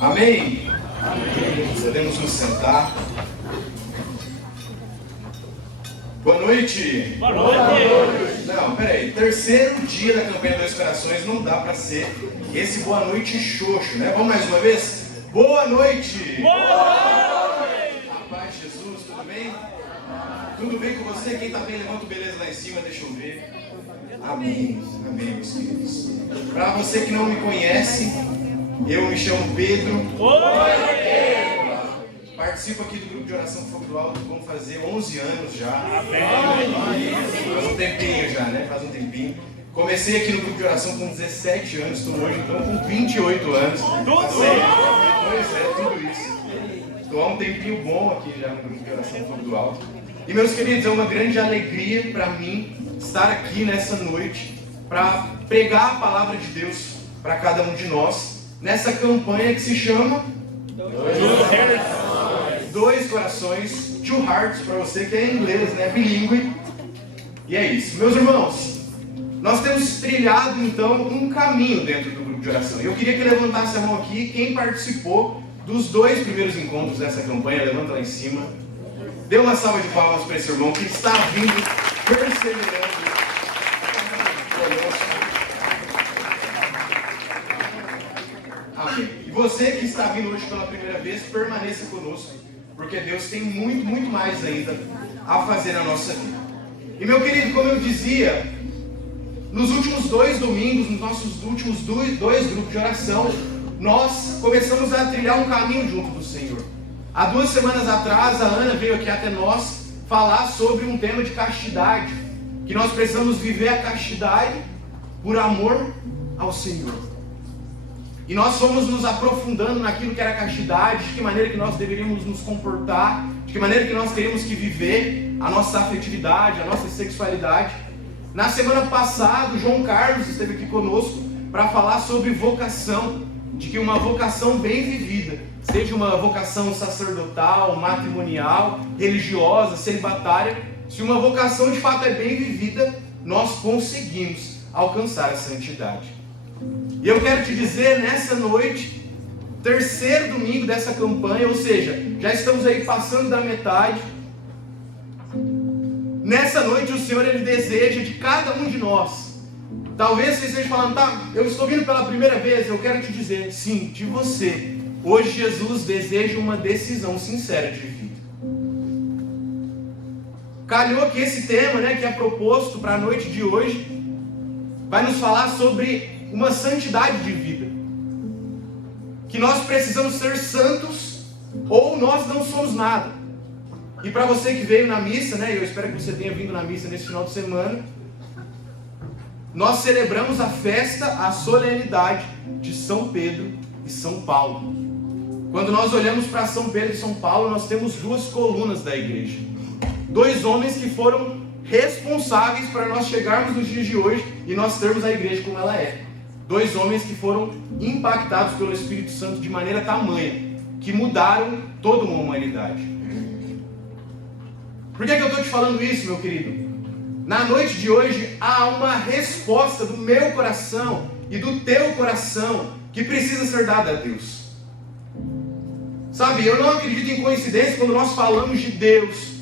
Amém? Amém. Podemos nos sentar. Boa noite. Boa noite. Não, peraí. Terceiro dia da campanha Dois Corações, não dá pra ser esse boa noite xoxo, né? Vamos mais uma vez? Boa noite. Boa noite. A paz de Jesus, tudo bem? Tudo bem com você? Quem tá bem, levanta o beleza lá em cima, deixa eu ver. Amém. Amém, meus queridos. Pra você que não me conhece, eu me chamo Pedro. Participo aqui do grupo de oração Fogo do Alto, vamos fazer 11 anos já. Faz um tempinho já, né? Faz um tempinho. Comecei aqui no grupo de oração com 17 anos, estou hoje então com 28 anos. Pois é, tudo isso. Estou há um tempinho bom aqui já no grupo de oração Fogo do Alto. E meus queridos, é uma grande alegria para mim estar aqui nessa noite para pregar a palavra de Deus para cada um de nós nessa campanha que se chama Dois Corações, Two Hearts, para você que é inglês, né, bilíngue. E é isso, meus irmãos, nós temos trilhado então um caminho dentro do grupo de oração. Eu queria que levantasse a mão aqui quem participou dos 2 primeiros encontros dessa campanha. Levanta lá em cima. Dê uma salva de palmas para esse irmão que está vindo perseverando conosco. Amém. E você que está vindo hoje pela primeira vez, permaneça conosco, porque Deus tem muito, muito mais ainda a fazer na nossa vida. E meu querido, como eu dizia, nos últimos 2 domingos, nos nossos últimos dois grupos de oração, nós começamos a trilhar um caminho junto do Senhor. Há 2 semanas atrás, a Ana veio aqui até nós falar sobre um tema de castidade, que nós precisamos viver a castidade por amor ao Senhor. E nós fomos nos aprofundando naquilo que era castidade, de que maneira que nós deveríamos nos comportar, de que maneira que nós teríamos que viver a nossa afetividade, a nossa sexualidade. Na semana passada, o João Carlos esteve aqui conosco para falar sobre vocação, de que uma vocação bem vivida, seja uma vocação sacerdotal, matrimonial, religiosa, celibatária, se uma vocação de fato é bem vivida, nós conseguimos alcançar a santidade. E eu quero te dizer, nessa noite, terceiro domingo dessa campanha, ou seja, já estamos aí passando da metade. Nessa noite o Senhor, Ele deseja de cada um de nós. Talvez você esteja falando, tá, eu estou vindo pela primeira vez. Eu quero te dizer, sim, de você. Hoje Jesus deseja uma decisão sincera de vida. Calhou que esse tema, né, que é proposto para a noite de hoje, vai nos falar sobre uma santidade de vida. Que nós precisamos ser santos ou nós não somos nada. E para você que veio na missa, né, eu espero que você tenha vindo na missa nesse final de semana, nós celebramos a festa, a solenidade de São Pedro e São Paulo. Quando nós olhamos para São Pedro e São Paulo, nós temos 2 colunas da igreja. 2 homens que foram responsáveis para nós chegarmos nos dias de hoje e nós termos a igreja como ela é. 2 homens que foram impactados pelo Espírito Santo de maneira tamanha, que mudaram toda uma humanidade. Por que eu estou te falando isso, meu querido? Na noite de hoje há uma resposta do meu coração e do teu coração que precisa ser dada a Deus. Sabe, eu não acredito em coincidência quando nós falamos de Deus.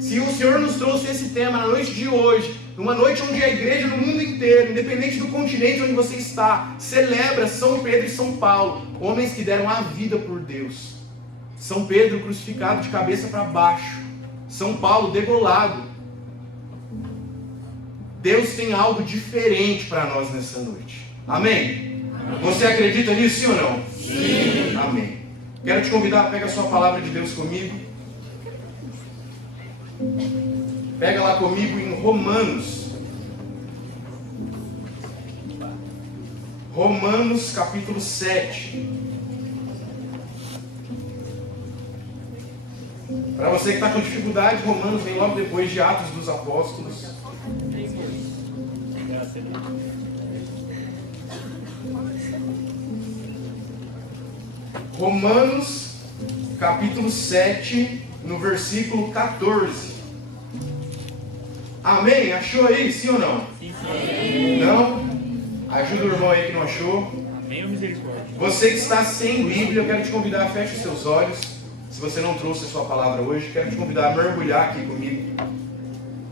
Se o Senhor nos trouxe esse tema na noite de hoje, numa noite onde a igreja no mundo inteiro, independente do continente onde você está, celebra São Pedro e São Paulo, homens que deram a vida por Deus. São Pedro crucificado de cabeça para baixo, São Paulo degolado. Deus tem algo diferente para nós nessa noite. Amém? Você acredita nisso, sim ou não? Sim. Amém. Quero te convidar, pega a sua palavra de Deus comigo. Pega lá comigo em Romanos. Romanos capítulo 7. Para você que está com dificuldade, Romanos vem logo depois de Atos dos Apóstolos. Romanos capítulo 7, no versículo 14. Amém? Achou aí, sim ou não? Sim. Não? Ajuda o irmão aí que não achou. Nenhuma misericórdia. Você que está sem Bíblia, eu quero te convidar a fechar os seus olhos. Se você não trouxe a sua palavra hoje, quero te convidar a mergulhar aqui comigo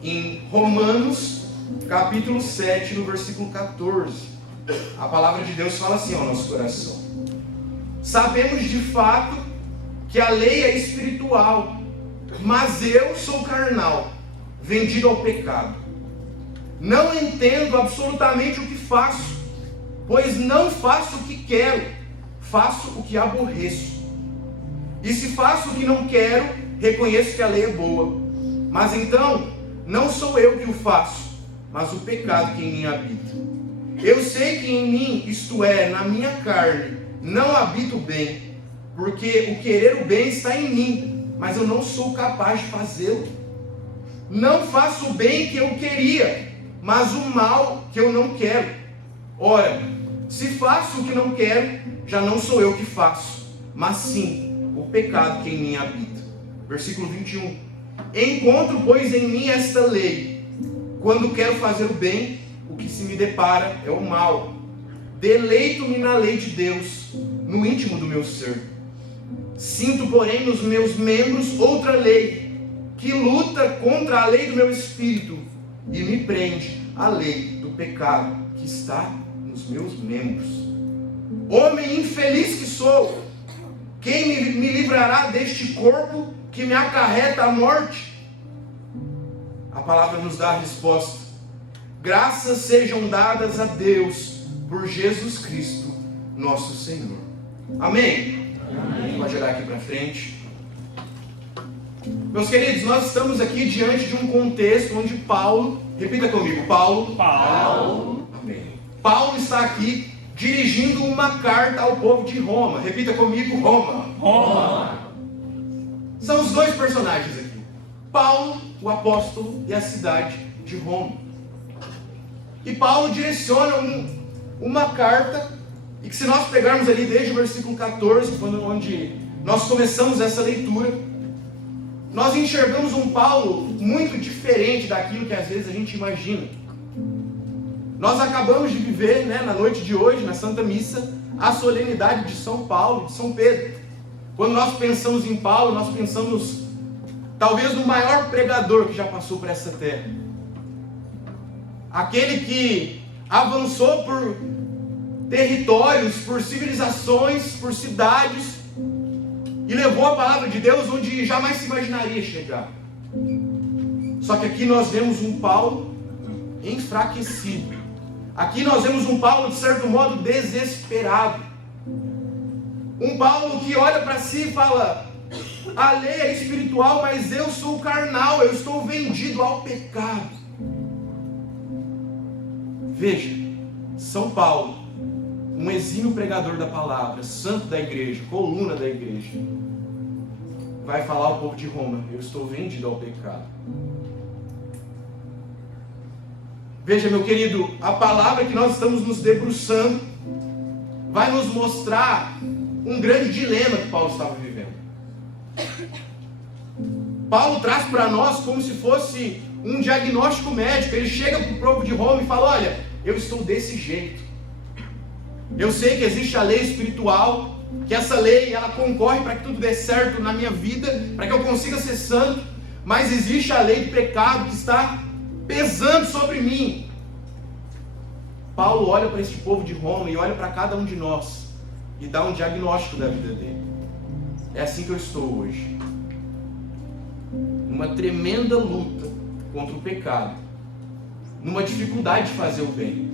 em Romanos, capítulo 7, no versículo 14. A palavra de Deus fala assim ao nosso coração: sabemos de fato que a lei é espiritual, mas eu sou carnal, vendido ao pecado. Não entendo absolutamente o que faço, pois não faço o que quero, faço o que aborreço. E se faço o que não quero, reconheço que a lei é boa. Mas então, não sou eu que o faço, mas o pecado que em mim habita. Eu sei que em mim, isto é, na minha carne, não habita o bem, porque o querer o bem está em mim, mas eu não sou capaz de fazê-lo. Não faço o bem que eu queria, mas o mal que eu não quero. Ora, se faço o que não quero, já não sou eu que faço, mas sim o pecado que em mim habita. Versículo 21. Encontro, pois, em mim esta lei: quando quero fazer o bem, o que se me depara é o mal. Deleito-me na lei de Deus, no íntimo do meu ser. Sinto, porém, nos meus membros outra lei, que luta contra a lei do meu espírito e me prende à lei do pecado que está nos meus membros. Homem infeliz que sou, quem me livrará deste corpo que me acarreta à morte? A palavra nos dá a resposta: graças sejam dadas a Deus por Jesus Cristo, nosso Senhor. Amém? Amém. Pode olhar aqui para frente. Meus queridos, nós estamos aqui diante de um contexto onde Paulo, repita comigo, Paulo. Amém. Paulo está aqui dirigindo uma carta ao povo de Roma. Repita comigo, Roma. São os dois personagens aqui: Paulo, o apóstolo, e a cidade de Roma. E Paulo direciona uma carta, e que se nós pegarmos ali desde o versículo 14, onde nós começamos essa leitura, nós enxergamos um Paulo muito diferente daquilo que às vezes a gente imagina. Nós acabamos de viver, na noite de hoje, na Santa Missa, a solenidade de São Paulo, de São Pedro. Quando nós pensamos em Paulo, nós pensamos talvez no maior pregador que já passou por essa terra. Aquele que avançou por territórios, por civilizações, por cidades, e levou a palavra de Deus onde jamais se imaginaria chegar. Só que aqui nós vemos um Paulo enfraquecido. Aqui nós vemos um Paulo, de certo modo, desesperado. Um Paulo que olha para si e fala: a lei é espiritual, mas eu sou carnal, eu estou vendido ao pecado. Veja, São Paulo, um exímio pregador da palavra, santo da igreja, coluna da igreja, vai falar ao povo de Roma: eu estou vendido ao pecado. Veja, meu querido, a palavra que nós estamos nos debruçando vai nos mostrar um grande dilema que Paulo estava vivendo. Paulo traz para nós como se fosse um diagnóstico médico. Ele chega para o povo de Roma e fala: olha, eu estou desse jeito. Eu sei que existe a lei espiritual, que essa lei ela concorre para que tudo dê certo na minha vida, para que eu consiga ser santo, mas existe a lei do pecado que está pesando sobre mim. Paulo olha para este povo de Roma e olha para cada um de nós e dá um diagnóstico da vida dele. É assim que eu estou hoje, numa tremenda luta contra o pecado, numa dificuldade de fazer o bem.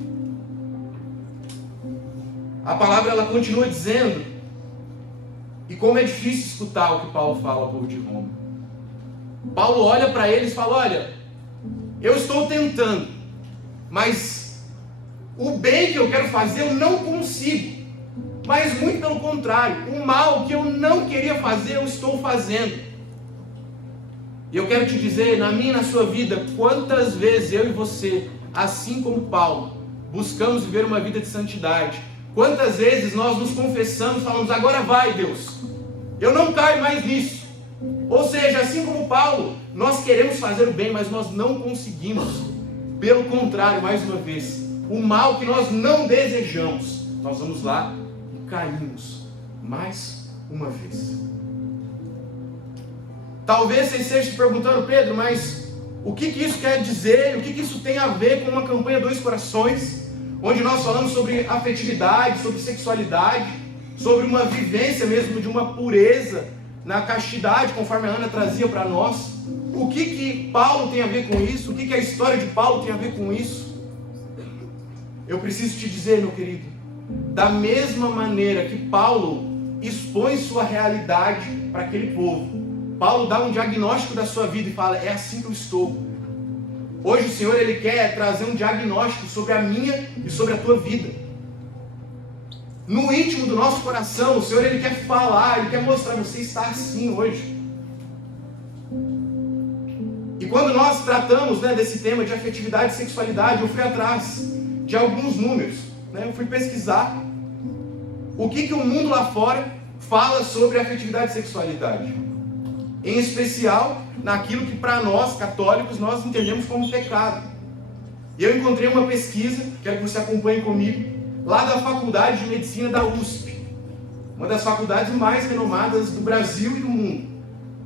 A palavra ela continua dizendo, e como é difícil escutar o que Paulo fala ao povo de Roma. Paulo olha para eles e fala: olha, eu estou tentando, mas o bem que eu quero fazer eu não consigo. Mas muito pelo contrário, o mal que eu não queria fazer eu estou fazendo. E eu quero te dizer, na minha e na sua vida, quantas vezes eu e você, assim como Paulo, buscamos viver uma vida de santidade. Quantas vezes nós nos confessamos, falamos: agora vai, Deus, eu não caio mais nisso. Ou seja, assim como Paulo, nós queremos fazer o bem, mas nós não conseguimos. Pelo contrário, mais uma vez, o mal que nós não desejamos, nós vamos lá e caímos mais uma vez. Talvez você esteja se perguntando, Pedro, mas o que isso quer dizer? O que isso tem a ver com uma campanha Dois Corações, onde nós falamos sobre afetividade, sobre sexualidade, sobre uma vivência mesmo de uma pureza na castidade, conforme a Ana trazia para nós? O que Paulo tem a ver com isso? O que a história de Paulo tem a ver com isso? Eu preciso te dizer, meu querido, da mesma maneira que Paulo expõe sua realidade para aquele povo, Paulo dá um diagnóstico da sua vida e fala, é assim que eu estou. Hoje o Senhor, Ele quer trazer um diagnóstico sobre a minha e sobre a tua vida. No íntimo do nosso coração, o Senhor, Ele quer falar, Ele quer mostrar, você está assim hoje. E quando nós tratamos, desse tema de afetividade e sexualidade, eu fui atrás de alguns números. Eu fui pesquisar o que o mundo lá fora fala sobre afetividade e sexualidade. Em especial, naquilo que para nós, católicos, nós entendemos como pecado. E eu encontrei uma pesquisa, quero que você acompanhe comigo, lá da Faculdade de Medicina da USP. Uma das faculdades mais renomadas do Brasil e do mundo.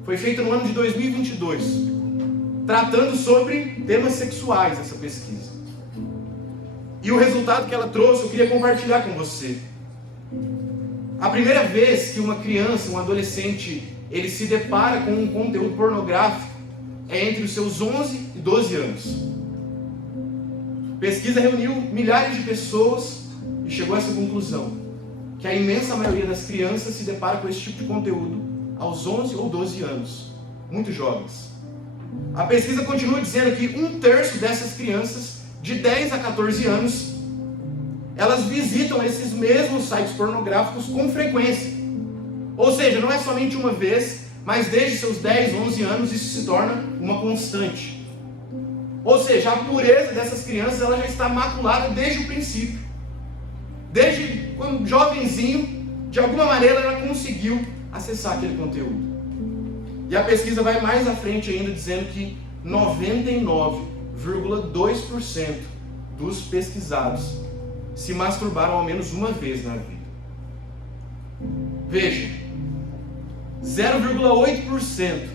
Foi feita no ano de 2022. Tratando sobre temas sexuais, essa pesquisa. E o resultado que ela trouxe, eu queria compartilhar com você. A primeira vez que uma criança, um adolescente, ele se depara com um conteúdo pornográfico é entre os seus 11 e 12 anos. A pesquisa reuniu milhares de pessoas e chegou a essa conclusão, que a imensa maioria das crianças se depara com esse tipo de conteúdo aos 11 ou 12 anos, muito jovens. A pesquisa continua dizendo que 1/3 dessas crianças, de 10 a 14 anos, elas visitam esses mesmos sites pornográficos com frequência. Ou seja, não é somente uma vez, mas desde seus 10, 11 anos isso se torna uma constante. Ou seja, a pureza dessas crianças ela já está maculada desde o princípio. Desde quando jovenzinho, de alguma maneira ela conseguiu acessar aquele conteúdo. E a pesquisa vai mais à frente ainda, dizendo que 99,2% dos pesquisados se masturbaram ao menos uma vez na vida. Veja, 0,8%,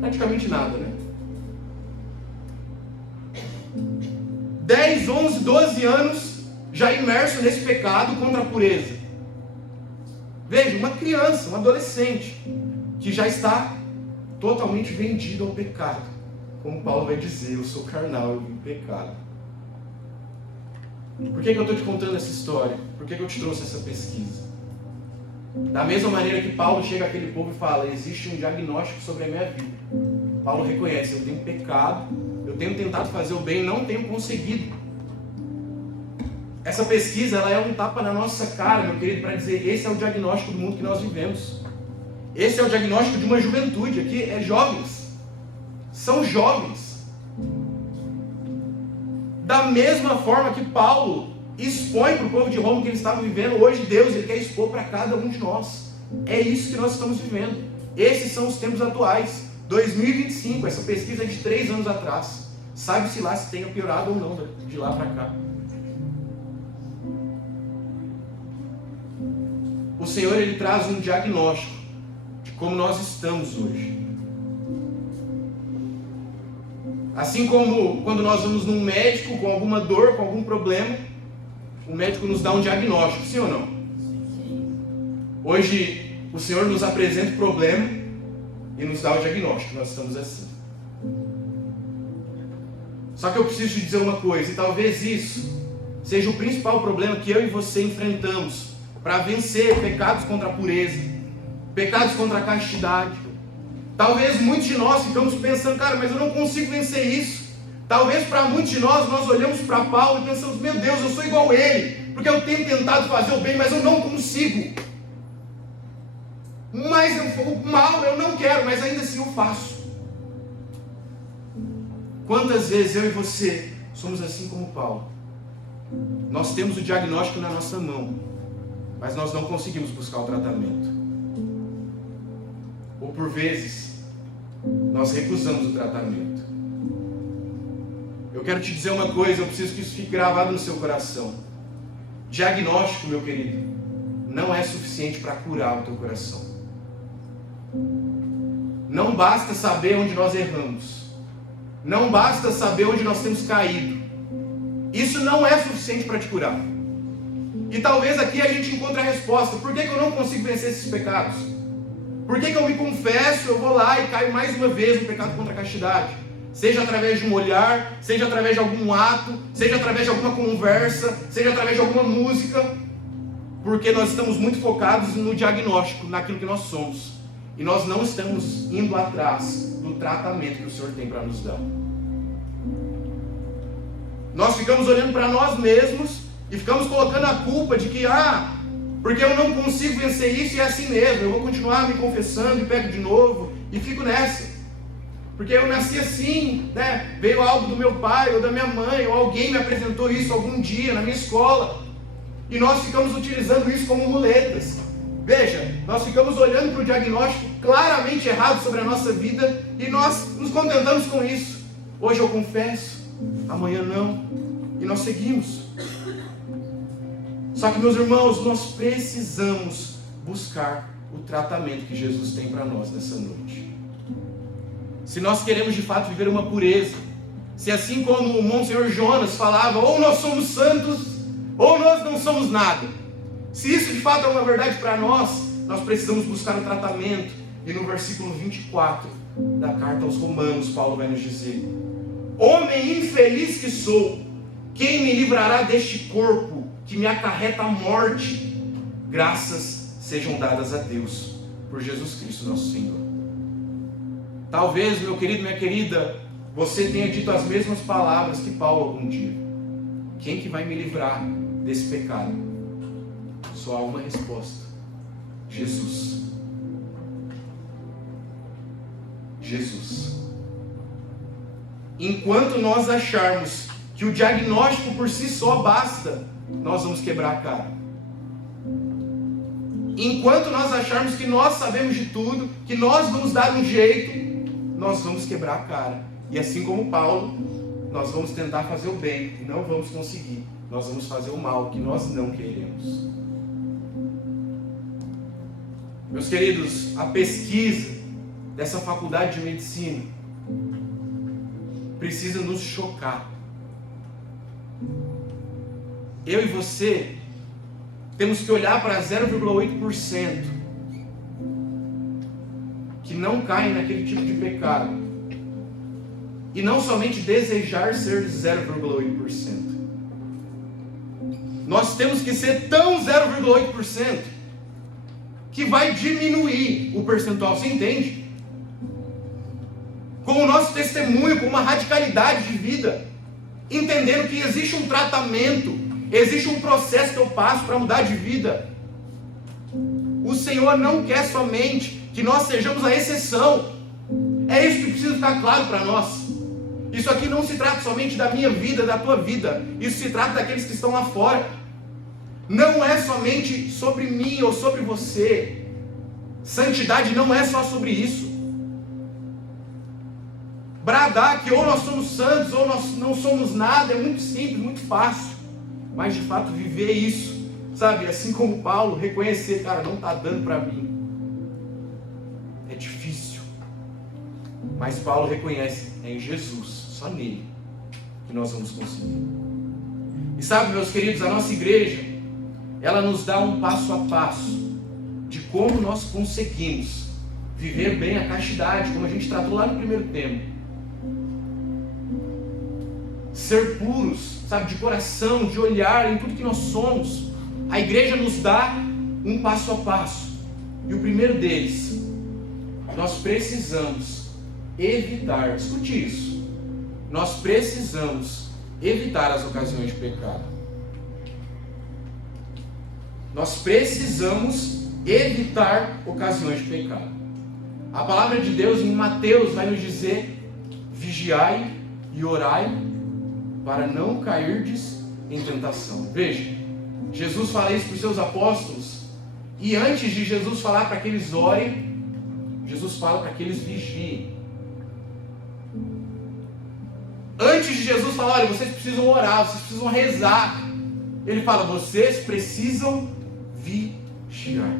praticamente nada, né? 10, 11, 12 anos já imerso nesse pecado contra a pureza. Veja, uma criança, um adolescente, que já está totalmente vendido ao pecado. Como Paulo vai dizer, eu sou carnal, eu vivo pecado. Por que eu estou te contando essa história? Por que eu te trouxe essa pesquisa? Da mesma maneira que Paulo chega àquele povo e fala, existe um diagnóstico sobre a minha vida. Paulo reconhece, eu tenho pecado, eu tenho tentado fazer o bem e não tenho conseguido. Essa pesquisa ela é um tapa na nossa cara, meu querido, para dizer, esse é o diagnóstico do mundo que nós vivemos. Esse é o diagnóstico de uma juventude, aqui é jovens. São jovens. Da mesma forma que Paulo expõe para o povo de Roma que eles estavam vivendo, hoje Deus ele quer expor para cada um de nós. É isso que nós estamos vivendo. Esses são os tempos atuais. 2025, essa pesquisa é de 3 anos atrás. Sabe-se lá se tenha piorado ou não de lá para cá. O Senhor ele traz um diagnóstico de como nós estamos hoje. Assim como quando nós vamos num médico com alguma dor, com algum problema, o médico nos dá um diagnóstico, sim ou não? Hoje o Senhor nos apresenta o problema e nos dá o diagnóstico, nós estamos assim. Só que eu preciso te dizer uma coisa, e talvez isso seja o principal problema que eu e você enfrentamos para vencer pecados contra a pureza, pecados contra a castidade. Talvez muitos de nós ficamos pensando, cara, mas eu não consigo vencer isso. Talvez para muitos de nós olhamos para Paulo e pensamos, meu Deus, eu sou igual a ele, porque eu tenho tentado fazer o bem, mas eu não consigo. Mas o mal eu não quero, mas ainda assim eu faço. Quantas vezes eu e você somos assim como Paulo? Nós temos o diagnóstico na nossa mão, mas nós não conseguimos buscar o tratamento. Ou por vezes, nós recusamos o tratamento. Eu quero te dizer uma coisa, eu preciso que isso fique gravado no seu coração. Diagnóstico, meu querido, não é suficiente para curar o teu coração. Não basta saber onde nós erramos. Não basta saber onde nós temos caído. Isso não é suficiente para te curar. E talvez aqui a gente encontre a resposta. Por que eu não consigo vencer esses pecados? Por que eu me confesso, eu vou lá e caio mais uma vez no pecado contra a castidade? Seja através de um olhar, seja através de algum ato, seja através de alguma conversa, seja através de alguma música. Porque nós estamos muito focados no diagnóstico, naquilo que nós somos. E nós não estamos indo atrás do tratamento que o Senhor tem para nos dar. Nós ficamos olhando para nós mesmos e ficamos colocando a culpa de que, porque eu não consigo vencer isso e é assim mesmo, eu vou continuar me confessando e pego de novo e fico nessa. Porque eu nasci assim, né? Veio algo do meu pai ou da minha mãe, ou alguém me apresentou isso algum dia na minha escola. E nós ficamos utilizando isso como muletas. Veja, nós ficamos olhando para o diagnóstico claramente errado sobre a nossa vida e nós nos contentamos com isso. Hoje eu confesso, amanhã não, e nós seguimos. Só que, meus irmãos, nós precisamos buscar o tratamento que Jesus tem para nós nessa noite. Se nós queremos de fato viver uma pureza, se assim como o Monsenhor Jonas falava, ou nós somos santos, ou nós não somos nada. Se isso de fato é uma verdade para nós, nós precisamos buscar o tratamento. E no versículo 24 da carta aos Romanos, Paulo vai nos dizer: homem infeliz que sou, quem me livrará deste corpo que me acarreta a morte? Graças sejam dadas a Deus por Jesus Cristo nosso Senhor. Talvez, meu querido, minha querida, você tenha dito as mesmas palavras que Paulo algum dia. Quem que vai me livrar desse pecado? Só há uma resposta: Jesus. Jesus. Enquanto nós acharmos que o diagnóstico por si só basta, nós vamos quebrar a cara. Enquanto nós acharmos que nós sabemos de tudo, que nós vamos dar um jeito, nós vamos quebrar a cara. E assim como Paulo, nós vamos tentar fazer o bem e não vamos conseguir. Nós vamos fazer o mal que nós não queremos. Meus queridos, a pesquisa dessa faculdade de medicina precisa nos chocar. Eu e você temos que olhar para 0,8% que não caem naquele tipo de pecado e não somente desejar ser 0,8%. Nós temos que ser tão 0,8% que vai diminuir o percentual, você entende? Com o nosso testemunho, com uma radicalidade de vida, entendendo que existe um tratamento, existe um processo que eu passo para mudar de vida. O Senhor não quer somente que nós sejamos a exceção. É isso que precisa ficar claro para nós. Isso aqui não se trata somente da minha vida, da tua vida. Isso se trata daqueles que estão lá fora. Não é somente sobre mim ou sobre você. Santidade não é só sobre isso. Bradar que ou nós somos santos ou nós não somos nada é muito simples, muito fácil. Mas de fato viver isso, sabe? Assim como Paulo, reconhecer, cara, não está dando para mim. É difícil. Mas Paulo reconhece, é em Jesus, só nele, que nós vamos conseguir. E sabe, meus queridos, a nossa igreja, ela nos dá um passo a passo de como nós conseguimos viver bem a castidade, como a gente tratou lá no primeiro tema. Ser puros, sabe, de coração, de olhar em tudo que nós somos. A igreja nos dá um passo a passo. E o primeiro deles, nós precisamos evitar, escute isso, nós precisamos evitar as ocasiões de pecado. Nós precisamos evitar ocasiões de pecado. A palavra de Deus em Mateus vai nos dizer: vigiai e orai para não cairdes em tentação. Veja, Jesus fala isso para os seus apóstolos, e antes de Jesus falar para que eles orem, Jesus fala para que eles vigiem. Antes de Jesus falar: olha, vocês precisam orar, vocês precisam rezar, Ele fala, vocês precisam vigiar.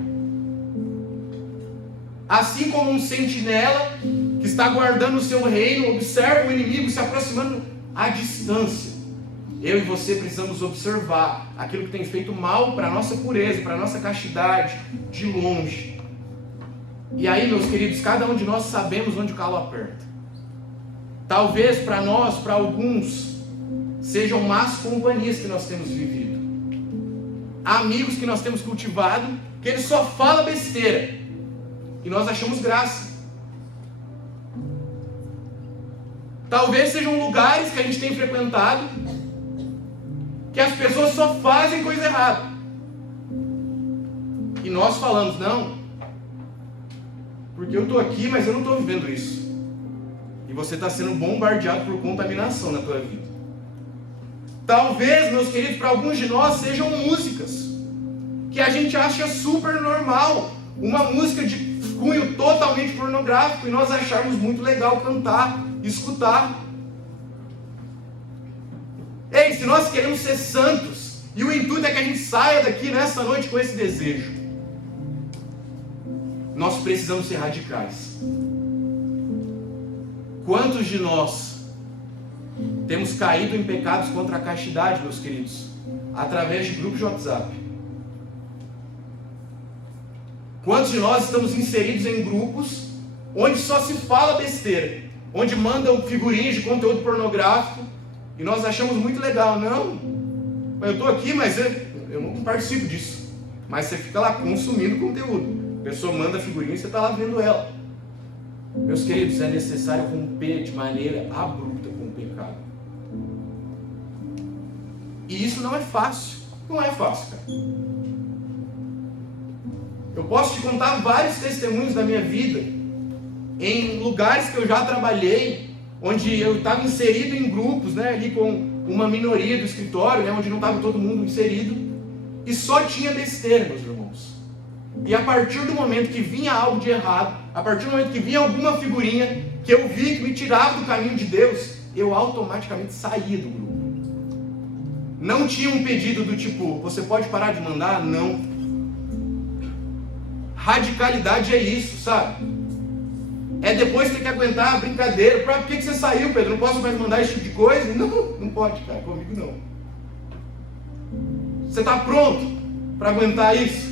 Assim como um sentinela que está guardando o seu reino, observa o inimigo se aproximando à distância. Eu e você precisamos observar aquilo que tem feito mal para a nossa pureza, para a nossa castidade, de longe. E aí, meus queridos, cada um de nós sabemos onde o calo aperta. Talvez para nós, para alguns, sejam más companhias que nós temos vivido. Amigos que nós temos cultivado, que ele só fala besteira. E nós achamos graça. Talvez sejam lugares que a gente tem frequentado, que as pessoas só fazem coisa errada. E nós falamos, não, porque eu estou aqui, mas eu não estou vivendo isso. E você está sendo bombardeado por contaminação na tua vida. Talvez, meus queridos, para alguns de nós sejam músicas que a gente acha super normal. Uma música de cunho totalmente pornográfico e nós acharmos muito legal cantar, escutar. Ei, se nós queremos ser santos, e o intuito é que a gente saia daqui nessa noite com esse desejo, nós precisamos ser radicais. Quantos de nós temos caído em pecados contra a castidade, meus queridos, através de grupos de WhatsApp? Quantos de nós estamos inseridos em grupos onde só se fala besteira, onde mandam figurinhas de conteúdo pornográfico e nós achamos muito legal? Não, eu estou aqui, mas eu não participo disso. Mas você fica lá consumindo conteúdo. A pessoa manda figurinha e você está lá vendo ela. Meus queridos, é necessário romper de maneira abrupta com o pecado. E isso não é fácil. Não é fácil, cara. Eu posso te contar vários testemunhos da minha vida, em lugares que eu já trabalhei, onde eu estava inserido em grupos, né, ali com uma minoria do escritório, né, onde não estava todo mundo inserido, e só tinha besteira, meus irmãos. E a partir do momento que vinha algo de errado, a partir do momento que vinha alguma figurinha que eu vi que me tirava do caminho de Deus, eu automaticamente saía do grupo. Não tinha um pedido do tipo, você pode parar de mandar? Não. Radicalidade é isso, sabe? É depois ter que aguentar a brincadeira. Por que você saiu, Pedro? Não posso mais mandar esse tipo de coisa? Não, não pode, cara, comigo não. Você está pronto para aguentar isso?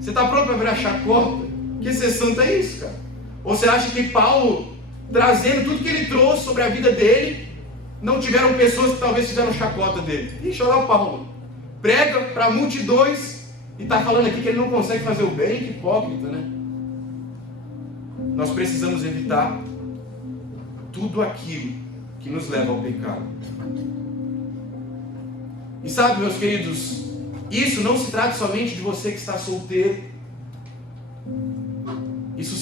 Você está pronto para virar chacota? Que ser santo é isso, cara? Ou você acha que Paulo, trazendo tudo que ele trouxe sobre a vida dele, não tiveram pessoas que talvez fizeram chacota dele? Ixi, olha lá Paulo. Prega para multidões e está falando aqui que ele não consegue fazer o bem, que hipócrita, né? Nós precisamos evitar tudo aquilo que nos leva ao pecado. E sabe, meus queridos, isso não se trata somente de você que está solteiro. Isso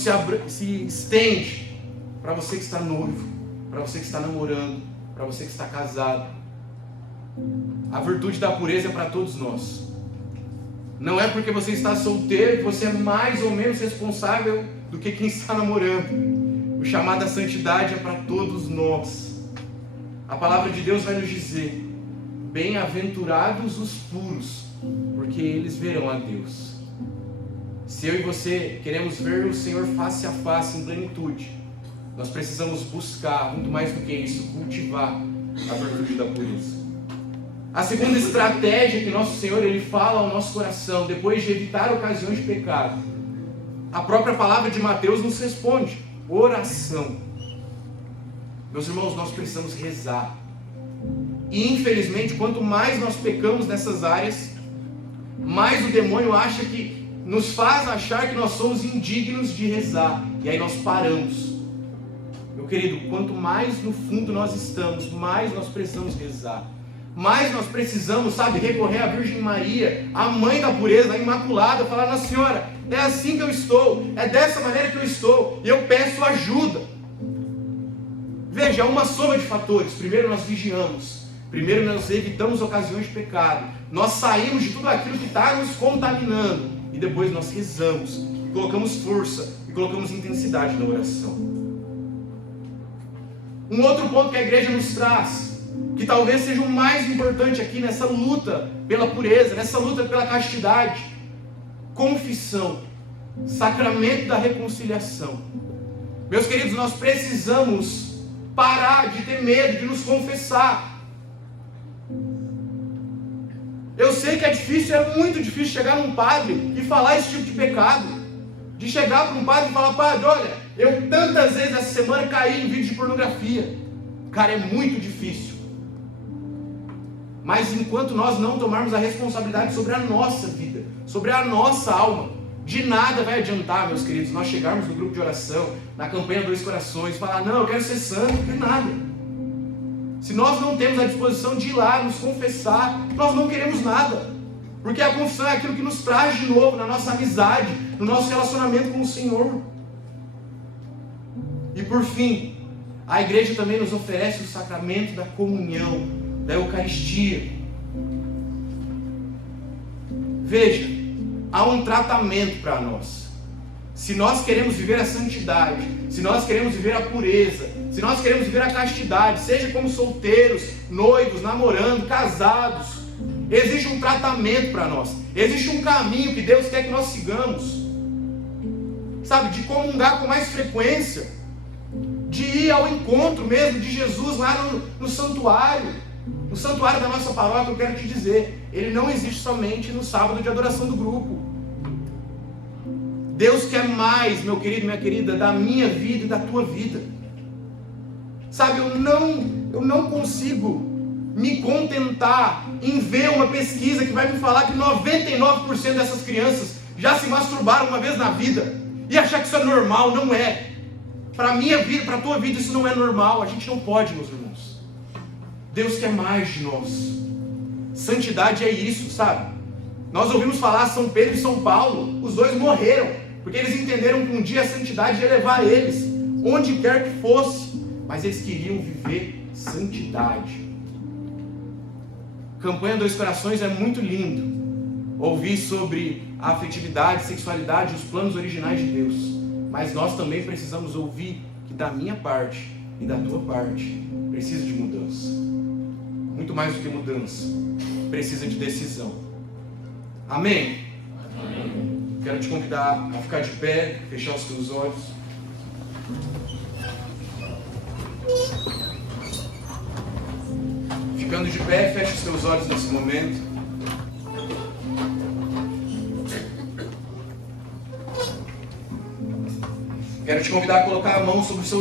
se estende para você que está noivo, para você que está namorando, para você que está casado. A virtude da pureza é para todos nós. Não é porque você está solteiro que você é mais ou menos responsável do que quem está namorando. O chamado à santidade é para todos nós. A palavra de Deus vai nos dizer: bem-aventurados os puros, porque eles verão a Deus. Se eu e você queremos ver o Senhor face a face em plenitude, nós precisamos buscar, muito mais do que isso, cultivar a virtude da pureza. A segunda estratégia que nosso Senhor ele fala ao nosso coração, depois de evitar ocasiões de pecado, a própria palavra de Mateus nos responde: oração. Meus irmãos, nós precisamos rezar. E infelizmente, quanto mais nós pecamos nessas áreas, mais o demônio acha que nos faz achar que nós somos indignos de rezar. E aí nós paramos. Meu querido, quanto mais no fundo nós estamos, mais nós precisamos rezar. Mais nós precisamos, sabe, recorrer à Virgem Maria, a mãe da pureza, a Imaculada, falar: Nossa Senhora, é assim que eu estou, é dessa maneira que eu estou, e eu peço ajuda. Veja, é uma soma de fatores. Primeiro nós vigiamos, primeiro nós evitamos ocasiões de pecado, nós saímos de tudo aquilo que está nos contaminando, e depois nós rezamos, e colocamos força, e colocamos intensidade na oração. Um outro ponto que a igreja nos traz que talvez seja o mais importante aqui nessa luta pela pureza, nessa luta pela castidade. Confissão, sacramento da reconciliação. Meus queridos, nós precisamos parar de ter medo de nos confessar. Eu sei que é difícil, é muito difícil chegar num padre e falar esse tipo de pecado. De chegar para um padre e falar: padre, olha, eu tantas vezes essa semana caí em vídeo de pornografia. Cara, é muito difícil. Mas enquanto nós não tomarmos a responsabilidade sobre a nossa vida, sobre a nossa alma, de nada vai adiantar, meus queridos, nós chegarmos no grupo de oração, na campanha Dois Corações, falar: não, eu quero ser santo, não quero nada. Se nós não temos a disposição de ir lá, nos confessar, nós não queremos nada. Porque a confissão é aquilo que nos traz de novo na nossa amizade, no nosso relacionamento com o Senhor. E por fim, a igreja também nos oferece o sacramento da comunhão, da Eucaristia. Veja, há um tratamento para nós. Se nós queremos viver a santidade, se nós queremos viver a pureza, se nós queremos viver a castidade, seja como solteiros, noivos, namorando, casados, existe um tratamento para nós. Existe um caminho que Deus quer que nós sigamos. Sabe, de comungar com mais frequência, de ir ao encontro mesmo de Jesus lá no santuário. No santuário da nossa paróquia, eu quero te dizer, ele não existe somente no sábado de adoração do grupo. Deus quer mais, meu querido, minha querida, da minha vida e da tua vida. Sabe, eu não consigo me contentar em ver uma pesquisa que vai me falar que 99% dessas crianças já se masturbaram uma vez na vida e achar que isso é normal. Não é. Para a minha vida, para a tua vida, isso não é normal. A gente não pode, meus irmãos. Deus quer mais de nós. Santidade é isso, sabe? Nós ouvimos falar São Pedro e São Paulo. Os dois morreram, porque eles entenderam que um dia a santidade ia levar eles, onde quer que fosse. Mas eles queriam viver santidade. Campanha Dois Corações é muito lindo. Ouvir sobre a afetividade, sexualidade, os planos originais de Deus. Mas nós também precisamos ouvir que da minha parte e da tua parte precisa de mudança. Muito mais do que mudança, precisa de decisão. Amém? Amém. Quero te convidar a ficar de pé, fechar os teus olhos. Ficando de pé, feche os teus olhos nesse momento. Quero te convidar a colocar a mão sobre os seus